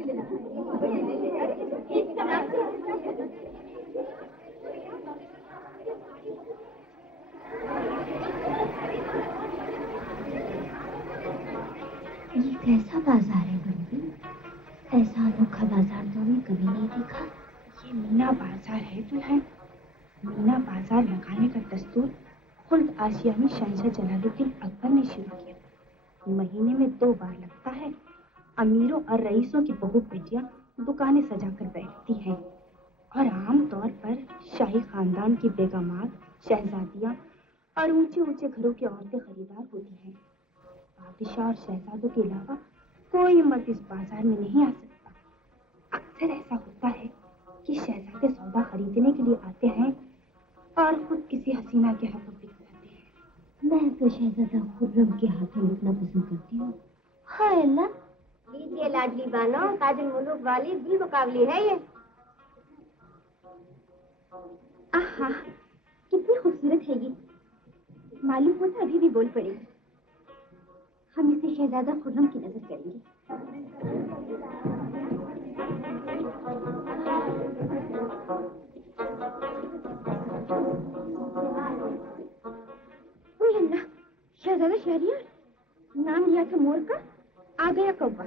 ये कैसा बाजार है बंदी? ऐसा अनोखा बाजार तो मैं कभी नहीं देखा। ये मीना बाजार है दुल्हन। मीना बाजार लगाने का दस्तूर खुद आसियानी शहंशाह जलालुद्दीन अकबर ने शुरू किया। महीने में 2 बार लगता है। अमीरों और रईसों की बहू बेटियां दुकानें सजाकर बैठती हैं और आमतौर पर शाही खानदान की बेगमात, शहजादियां और ऊंचे ऊंचे घरों की औरतें खरीदार होती हैं। बादशाह और शहजादों के अलावा कोई मर्द इस बाजार में नहीं आ सकता। अक्सर ऐसा होता है कि शहजादे सौदा खरीदने के लिए आते हैं और खुद किसी हसीना के हाथों बिक जाते हैं। मैं तो शहजादा खुर्रम के हाथों लिखना पसंद करती हूँ। हाय अल्लाह, लीजिए लाडली बानो, ताजुल मुलूक वाली दिल मुकाबली है ये। आहा, कितनी खूबसूरत है ये। मालूम होता अभी भी बोल पड़ेगी। हम इसे शहजादा खुर्रम की नजर करेंगे। ओए अल्लाह, शहजादा शहरियार, नाम लिया था मोर का, आ गया कौवा।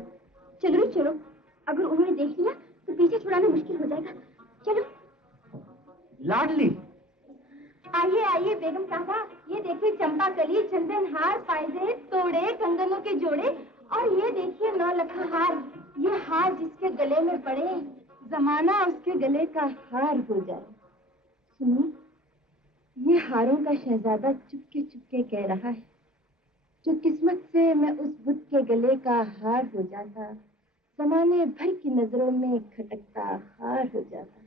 चलो रे चलो, अगर उन्होंने देख लिया तो पीछे छुड़ाना मुश्किल हो जाएगा। चलो। लाडली, आइए आइए बेगम साहबा, ये देखिए चंपा कली, चंदन हार, पायजे, तोड़े, कंगनों के जोड़े और ये देखिए 9 लखा हार। ये हार जिसके गले में पड़े, जमाना उसके गले का हार हो जाए। सुनिए, ये हारों का शहजादा चुपके कह रहा है, जो किस्मत से मैं उस बुत के गले का हार हो जाता, जमाने भर की नजरों में खटकता हार हो जाता।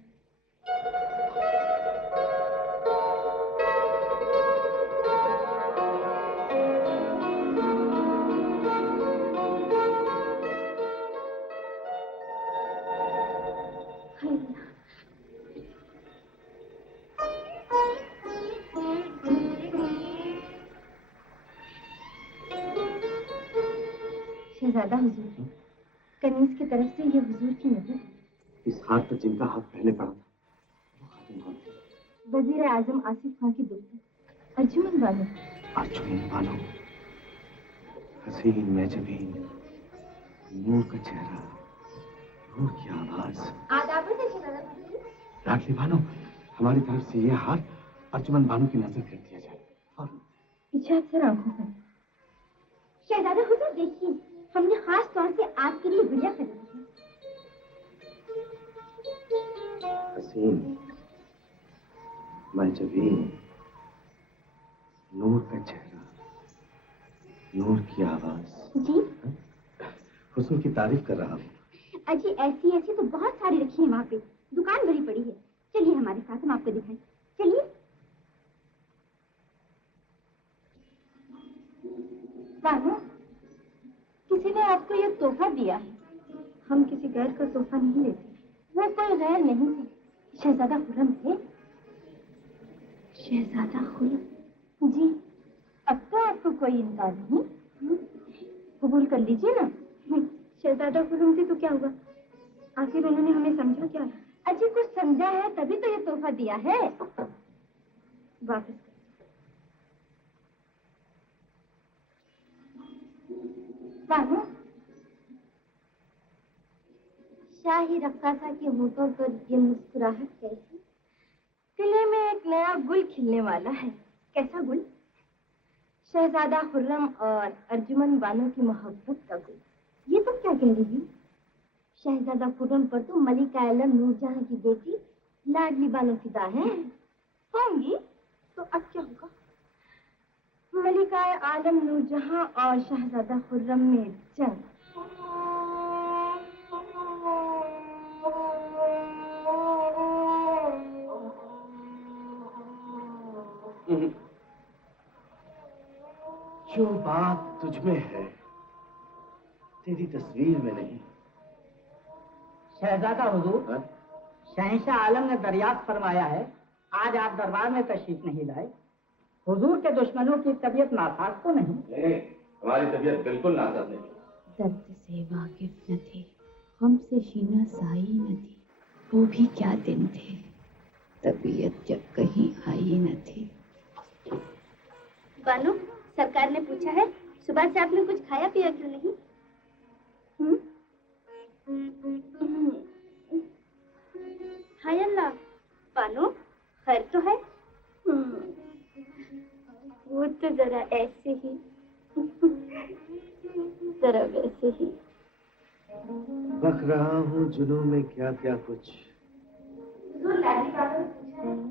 शहजादा हुजूर, कनीज की तरफ से ये हुजूर की नजर। इस हाथ पर जिनका हाथ पहले पड़ा था वो खातून कौन थी? वजीर आजम आसिफ खान की दुल्हन अर्जुमन बानो। अर्जुमन बानो, हसीन मेजबीन, नूर का चेहरा, नूर की आवाज। आदाब से शहजादा हुजूर। लाडली बानो, हमारी तरफ से ये हार अर्जुमन बानो की नजर कर दिया जाए। और पीछे अक्सर आंखों पर। शहजादा हुजूर देखिए, हमने खास तौर से आपके लिए गुड़िया खरीदी है। हसीन, मेजबीन, नूर का चेहरा, नूर की आवाज। जी हुस्न की तारीफ कर रहा हूँ। अजी, ऐसी ऐसी तो बहुत सारी रखी है वहाँ पे, दुकान भरी पड़ी है। चलिए हमारे साथ, हम आपको दिखाएं। चलिए। बानो, किसी ने आपको ये तोहफा दिया है। हम किसी गैर का तोहफा नहीं लेते। वो कोई गैर नहीं थे, शहजादा खुर्रम थे। शहजादा खुर्रम? जी, अब तो आपको कोई इनकार नहीं। कबूल कर लीजिए ना। शहजादा खुर्रम थे तो क्या हुआ? आखिर उन्होंने हमें समझा क्या? अजी, कुछ समझा है तभी तो ये तोहफा दिया है। वापस कर। बानो, शाही रक्कासा के होठों पर ये मुस्कुराहट कैसी? किले में एक नया गुल खिलने वाला है। कैसा गुल? शहजादा खुर्रम और अर्जुमन बानो की मोहब्बत का गुल। ये तुम क्या कह रही हो? शहजादा खुर्रम पर तो मलिका आलम नूरजहां की बेटी लाडली बानो फिदा है। होंगी तो अब क्या होगा? मलिका आलम नूरजहां और शहजादा खुर्रम में जंग। जो बात तुझ में है तेरी तस्वीर में नहीं। शहजादा हुजूर, शहंशाह आलम ने दरियाफ्त फरमाया है आज आप दरबार में तशरीफ नहीं लाए। हुजूर के दुश्मनों की तबीयत नासाज तो नहीं? नहीं, हमारी तबीयत बिल्कुल नासाज नहीं। दर्द से वाकिफ न थे हमसे शीना साई न थी, वो भी क्या दिन थे, तबीयत जब कहीं आई न थी। बानो, सरकार ने पूछा है सुबह से आपने कुछ खाया पिया क्यों नहीं? हाय अल्लाह, बानो खैर तो है? वो तो जरा ऐसे ही, जरा वैसे ही। बक रहा हूँ जुनूं में क्या क्या कुछ।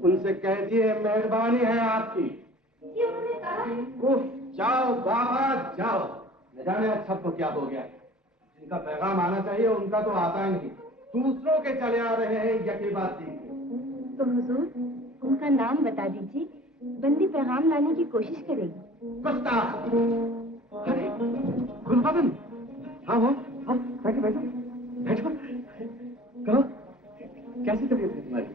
उनसे कह दिए मेहरबानी है आपकी। उफ, जाओ बाबा जाओ, न जाने अब सबको क्या हो गया। जिनका पैगाम आना चाहिए उनका तो आता नहीं, दूसरों के चले आ रहे हैं यही बात थी। तो हुजूर उनका नाम बता दीजिए, बंदी पैगाम लाने की कोशिश करेगी। अरे गुलबदन, हाँ बैठो बैठो बैठो, कहो कैसी तबीयत है तुम्हारी?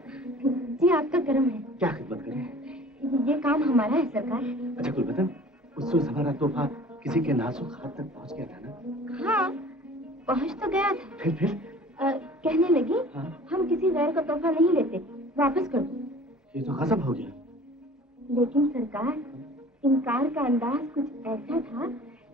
जी आपका करम है। क्या खिदमत करें? ये काम हमारा है सरकार। अच्छा गुलबदन, उस रोज हमारा तोहफा किसी के नाजुक हाथ तक पहुंच गया था ना? हाँ पहुंच तो गया था। फिर कहने लगी हाँ? हम किसी गैर का तोहफा नहीं लेते, वापस कर दो। ये तो गजब हो गया। लेकिन सरकार इनकार का अंदाज कुछ ऐसा था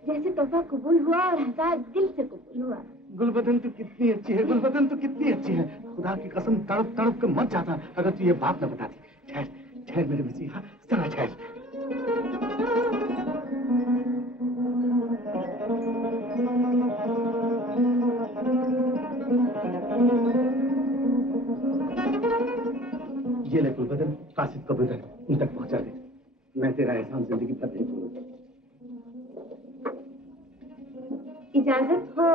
जैसे तोहफा कबूल हुआ और हजार दिल से कबूल हुआ। गुलबदन तो कितनी अच्छी है, गुलबदन तो कितनी अच्छी है, खुदा की कसम तड़प तड़प के मर जाता अगर तू ये बात न बताती। ठहर ठहर मेरे मसीहा, जरा ठहर। ये ले गुलबदन, कासिद कबूतर उन तक पहुंचा दे। मैं तेरा एहसान जिंदगी भर नहीं भूलूंगा। इजाजत हो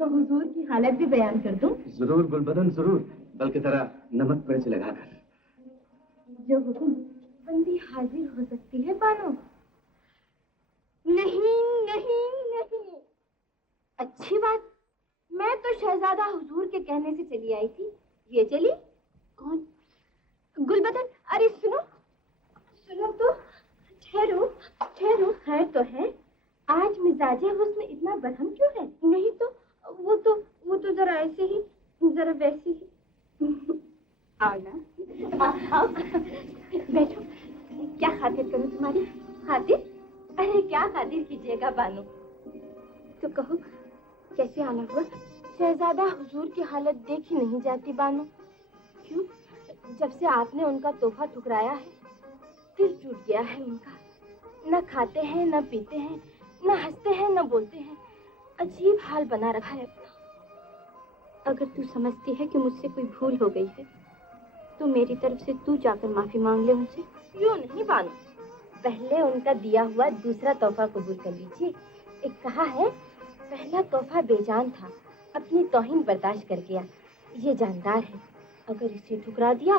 तो हुजूर की हालत भी बयान कर दूं? जरूर गुलबदन जरूर, बल्कि जरा नमक मिर्च लगा कर। जो हुक्म, बंदी हाजिर हो सकती है बानो। नहीं नहीं नहीं, अच्छी बात, मैं तो शहजादा हुजूर के कहने से चली आई थी, ये चली? कौन? गुलबदन, अरे सुनो सुनो तो, ठहरो ठहरो, खैर तो है, आज मिजाजे हुस्न इतना बरहम क्यों है? नहीं तो वो तो जरा ऐसे ही, जरा वैसे ही। आओ ना, आओ बैठो। क्या खातिर करूं तुम्हारी? खातिर? अरे क्या खातिर कीजिएगा बानो, तो कहो कैसे आना हुआ? शहजादा हुजूर की हालत देखी नहीं जाती बानो। क्यों? जब से आपने उनका तोहफा ठुकराया है, दिल टूट गया है उनका। न खाते हैं, न पीते हैं, न हंसते हैं, न बोलते हैं, अजीब हाल बना रखा है अपना। अगर तू समझती है कि मुझसे कोई भूल हो गई है, तो मेरी तरफ से तू जाकर माफी मांग ले उनसे। यूं नहीं बानो, पहले उनका दिया हुआ दूसरा तोहफा कबूल कर लीजिए। एक कहा है, पहला तोहफा बेजान था, अपनी तौहीन बर्दाश्त कर गया, ये जानदार है। अगर इसे ठुकरा दिया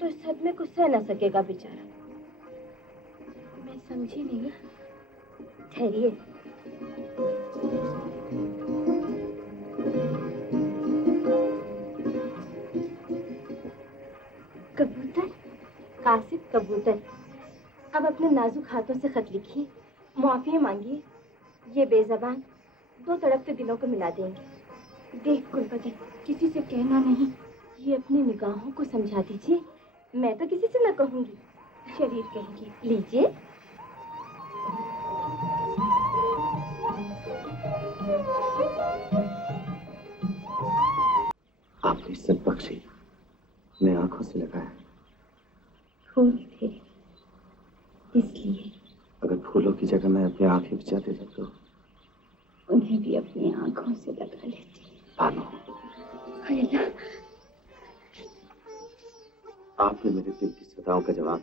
तो इस सदमे को सह न सकेगा बेचारा। मैं समझी नहीं। ठहरिए, कबूतर, कासिद कबूतर, अब अपने नाजुक हाथों से खत लिखिए, मुआफी मांगिए। ये बेजबान दो तड़पते दिलों को मिला देंगे। देख गुलबदन, किसी से कहना नहीं, ये अपनी निगाहों को समझा दीजिए। मैं तो किसी से न कहूंगी, शरीर कहेंगे। लीजिए। आपने इज्जत बख्शी, मैं आंखों से लगाया। फूल थे इसलिए। अगर फूलों की जगह मैं अपनी आंखें बिछा देता तो उन्हें भी अपनी आंखों से लगा लेती। बानो, अल्लाह, आपने मेरे दिल की सदाओं का जवाब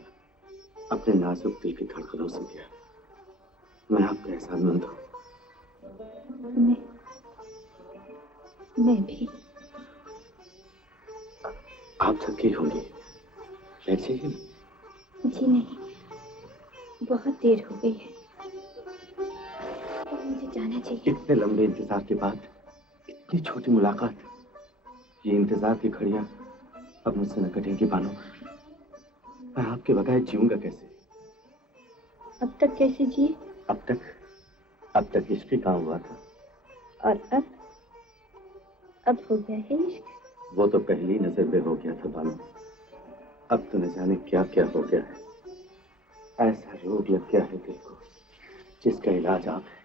अपने नाजुक दिल की धड़कनों से दिया। मैं आपका एहसानमंद हूँ। मैं भी। आप थकी होंगी, बैठ जाइए। जी नहीं, बहुत देर हो गई है, तो मुझे जाना चाहिए। इतने लंबे इंतजार के बाद इतनी छोटी मुलाकात, ये इंतजार की घड़ियां अब मुझसे न कटेंगी बानो। मैं आपके बगैर जीऊंगा कैसे? अब तक कैसे जिए? अब तक इश्क ही काम हुआ था। और अब अब हो गया है इश्क। वो तो पहली नजर पे हो गया था बानू, अब तो न जाने क्या क्या हो गया है। ऐसा रोग लग गया है दिल को जिसका इलाज आप है,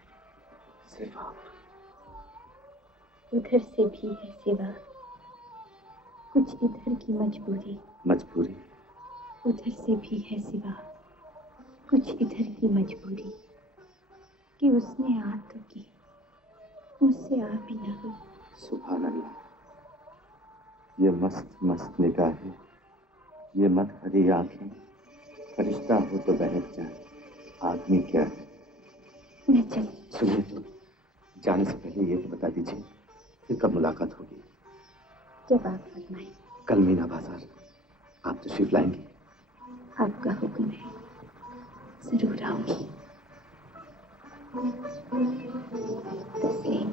सिर्फ आप। उधर से भी है सिवा, कुछ इधर की मजबूरी। मजबूरी? उधर से भी है सिवा, कुछ इधर की मजबूरी, कि उसने आ तो की, मुझसे आ भी ना हुई। सुभान अल्लाह, ये मस्त मस्त निगाहें, ये मत भरी आंखें, फरिश्ता हो तो बहक जाए, आदमी क्या है। मैं चल। सुनिए तो, जाने से पहले ये तो बता दीजिए फिर कब मुलाकात होगी? जब आप फरमाएं। कल मीना बाजार आप तशरीफ लाएंगी? आपका हुक्म है, जरूर आऊंगी। तस्लीम।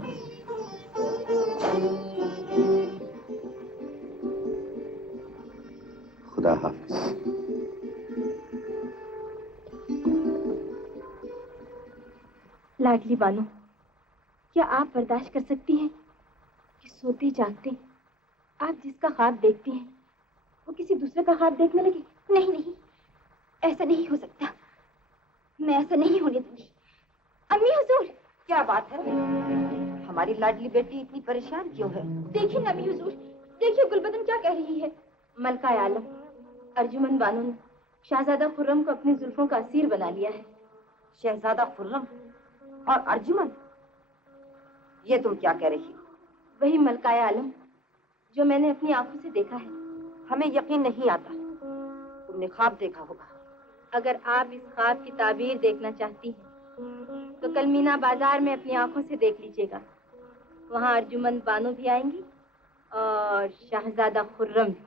खुदा हाफिज। लाडली बानो, क्या आप बर्दाश्त कर सकती हैं कि सोते जागते आप जिसका ख्वाब देखती हैं वो किसी दूसरे का ख्वाब देखने लगे? नहीं नहीं, ऐसा नहीं हो सकता, मैं ऐसा नहीं होने दूंगी। अम्मी हुजूर। क्या बात है, हमारी लाडली बेटी इतनी परेशान क्यों है? देखिए ना अम्मी हुजूर, देखिए गुलबदन क्या कह रही है। मलका आलम, अर्जुमन बानो ने शहजादा खुर्रम को अपनी जुल्फों का असीर बना लिया है। शहजादा खुर्रम और अर्जुमन, ये तुम क्या कह रही हो? वही मलका आलम जो मैंने अपनी आंखों से देखा है। हमें यकीन नहीं आता, तुमने ख्वाब देखा होगा। अगर आप इस ख्वाब की ताबीर देखना चाहती हैं तो कल मीना बाजार में अपनी आंखों से देख लीजिएगा। वहाँ अर्जुमन बानो भी आएंगी और शहजादा खुर्रम भी।